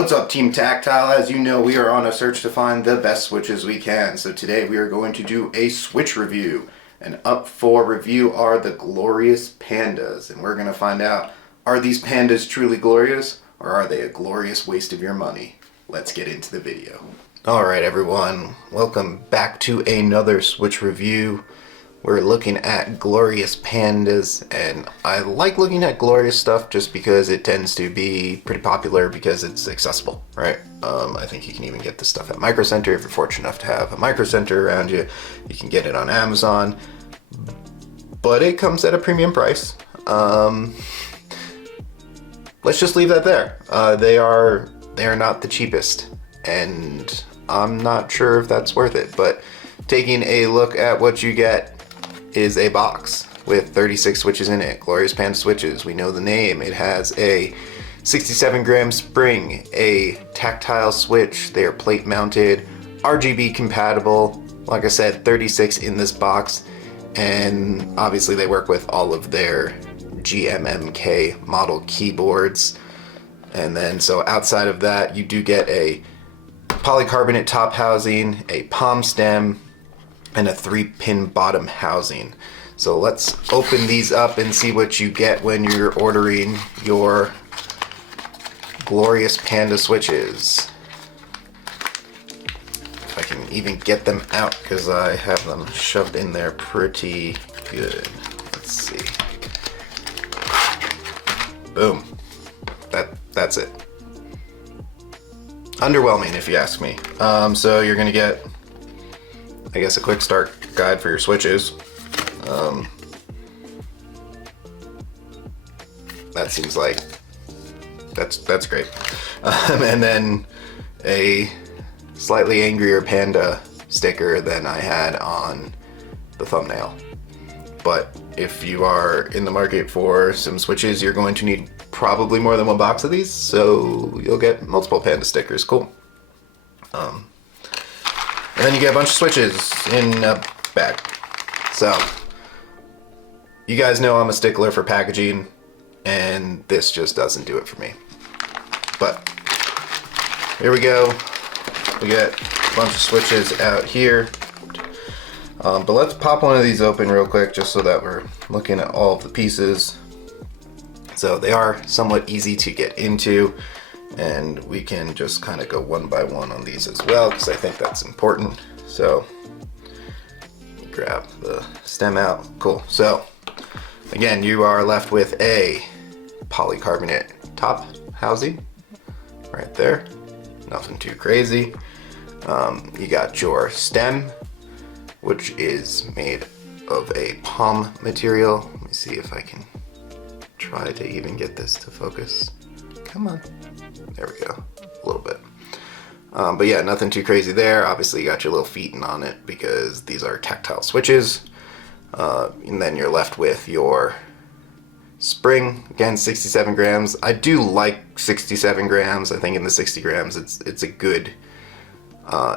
What's up, Team Tactile? As you know, we are on a search to find the best switches we can. So today we are going to do a switch review. And up for review are the Glorious Pandas. And we're going to find out, are these pandas truly glorious, or are they a glorious waste of your money? Let's get into the video. Alright everyone, welcome back to another switch review. We're looking at Glorious Pandas, and I like looking at Glorious stuff just because it tends to be pretty popular because it's accessible, right? I think you can even get this stuff at Micro Center if you're fortunate enough to have a Micro Center around you. You can get it on Amazon, but it comes at a premium price. Let's just leave that there. They are not the cheapest, and I'm not sure if that's worth it, but taking a look at what you get is a box with 36 switches in it. Glorious Panda switches, we know the name. It has a 67 gram spring, a tactile switch. They are plate mounted, RGB compatible. Like I said, 36 in this box, and obviously they work with all of their GMMK model keyboards. And then so outside of that, you do get a polycarbonate top housing, a palm stem, and a 3-pin bottom housing. So let's open these up and see what you get when you're ordering your Glorious Panda switches. If I can even get them out, because I have them shoved in there pretty good. Let's see. Boom. That's it. Underwhelming, if you ask me. So you're gonna get, I guess, a quick start guide for your switches. That seems like that's great. And then a slightly angrier panda sticker than I had on the thumbnail. But if you are in the market for some switches, you're going to need probably more than one box of these, so you'll get multiple panda stickers. Cool. And then you get a bunch of switches in a bag. So, you guys know I'm a stickler for packaging, and this just doesn't do it for me. But, here we go. We get a bunch of switches out here. But let's pop one of these open real quick just so that we're looking at all of the pieces. So they are somewhat easy to get into, and we can just kind of go one by one on these as well, because I think that's important. So grab the stem out. Cool. So again, you are left with a polycarbonate top housing right there. Nothing too crazy. You got your stem, which is made of a palm material. Let me see if I can try to even get this to focus. Come on. There we go. A little bit. But yeah, nothing too crazy there. Obviously you got your little feeting on it because these are tactile switches. And then you're left with your spring. Again, 67 grams. I do like 67 grams. I think in the 60 grams it's a good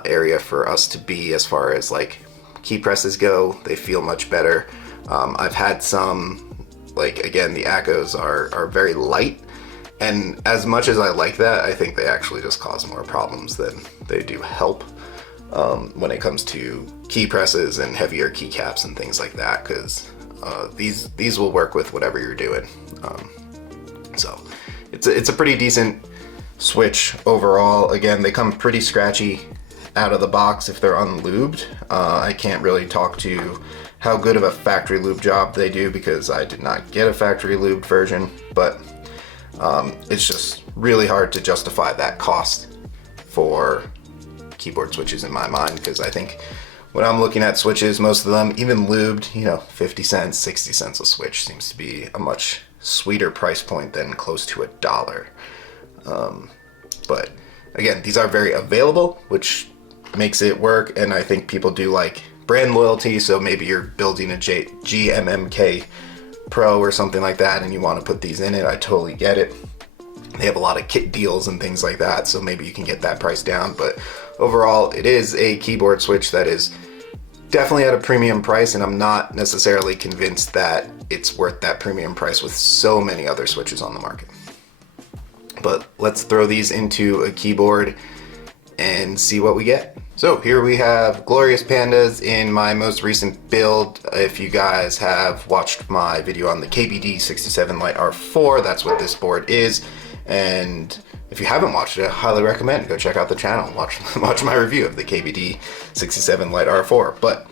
area for us to be as far as like key presses go. They feel much better. I've had some, like, again, the Acos are very light, and as much as I like that, I think they actually just cause more problems than they do help when it comes to key presses and heavier keycaps and things like that, because these will work with whatever you're doing. So it's a pretty decent switch overall. Again, they come pretty scratchy out of the box if they're unlubed. I can't really talk to how good of a factory lube job they do because I did not get a factory lubed version, but it's just really hard to justify that cost for keyboard switches in my mind, because I think when I'm looking at switches, most of them, even lubed, 50 cents, 60 cents a switch seems to be a much sweeter price point than close to $1. But again, these are very available, which makes it work, and I think people do like brand loyalty, so maybe you're building a GMMK Pro or something like that and you want to put these in it. I totally get it. They have a lot of kit deals and things like that, so maybe you can get that price down, but overall it is a keyboard switch that is definitely at a premium price, and I'm not necessarily convinced that it's worth that premium price with so many other switches on the market. But let's throw these into a keyboard and see what we get. So here we have Glorious Pandas in my most recent build. If you guys have watched my video on the KBD 67 Lite R4, that's what this board is. And if you haven't watched it, I highly recommend go check out the channel and watch my review of the KBD 67 Lite R4. But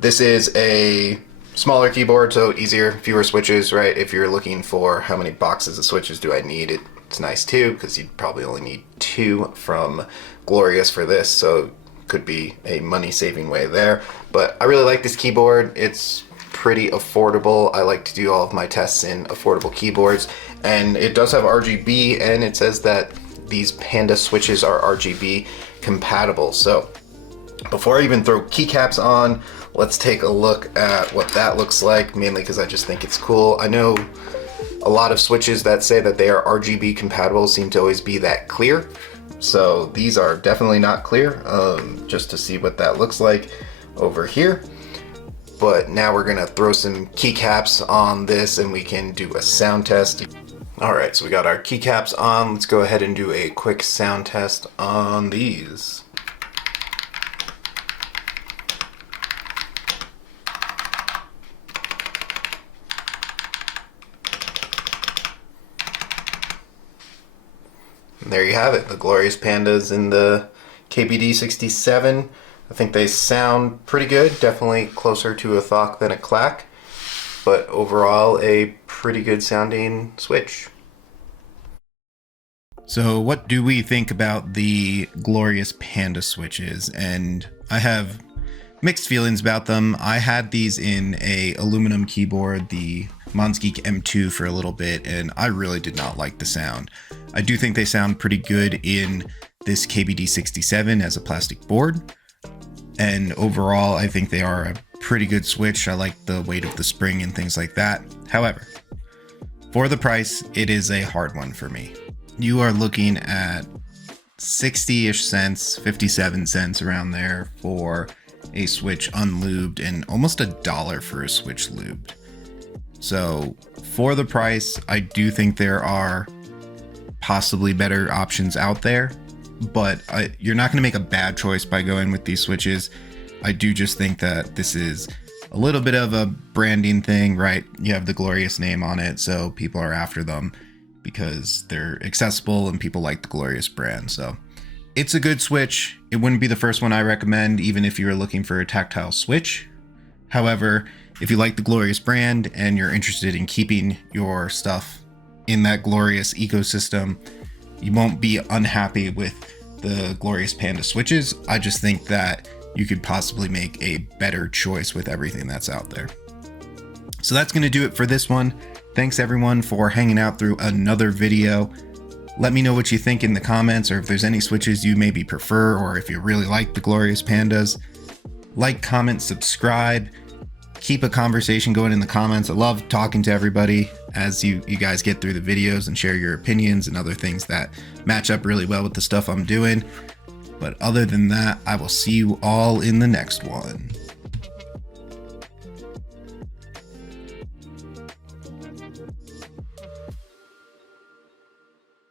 this is a smaller keyboard, so easier, fewer switches, right? If you're looking for how many boxes of switches do I need, it's nice too, because you'd probably only need 2 from Glorious for this, so could be a money-saving way there. But I really like this keyboard. It's pretty affordable. I like to do all of my tests in affordable keyboards, and it does have RGB, and it says that these Panda switches are RGB compatible. So before I even throw keycaps on, let's take a look at what that looks like, mainly because I just think it's cool. I know a lot of switches that say that they are RGB compatible seem to always be that clear. So these are definitely not clear, just to see what that looks like over here. But now we're gonna throw some keycaps on this and we can do a sound test. All right, so we got our keycaps on. Let's go ahead and do a quick sound test on these. And there you have it, the Glorious Pandas in the KBD 67. I think they sound pretty good, definitely closer to a Thok than a Clack, but overall a pretty good sounding switch. So what do we think about the Glorious Panda switches? And I have mixed feelings about them. I had these in a aluminum keyboard, the Monsgeek M2, for a little bit, and I really did not like the sound. I do think they sound pretty good in this KBD 67 as a plastic board, and overall I think they are a pretty good switch. I like the weight of the spring and things like that. However, for the price, it is a hard one for me. You are looking at 60-ish cents, 57 cents around there for a switch unlubed, and almost $1 for a switch lubed. So for the price, I do think there are possibly better options out there, but you're not going to make a bad choice by going with these switches. I do just think that this is a little bit of a branding thing, right? You have the Glorious name on it, so people are after them because they're accessible and people like the Glorious brand. So it's a good switch. It wouldn't be the first one I recommend, even if you were looking for a tactile switch. However, if you like the Glorious brand and you're interested in keeping your stuff in that Glorious ecosystem, you won't be unhappy with the Glorious Panda switches. I just think that you could possibly make a better choice with everything that's out there. So that's going to do it for this one. Thanks everyone for hanging out through another video. Let me know what you think in the comments, or if there's any switches you maybe prefer, or if you really like the Glorious Pandas. Like, comment, subscribe. Keep a conversation going in the comments. I love talking to everybody as you guys get through the videos and share your opinions and other things that match up really well with the stuff I'm doing. But other than that, I will see you all in the next one.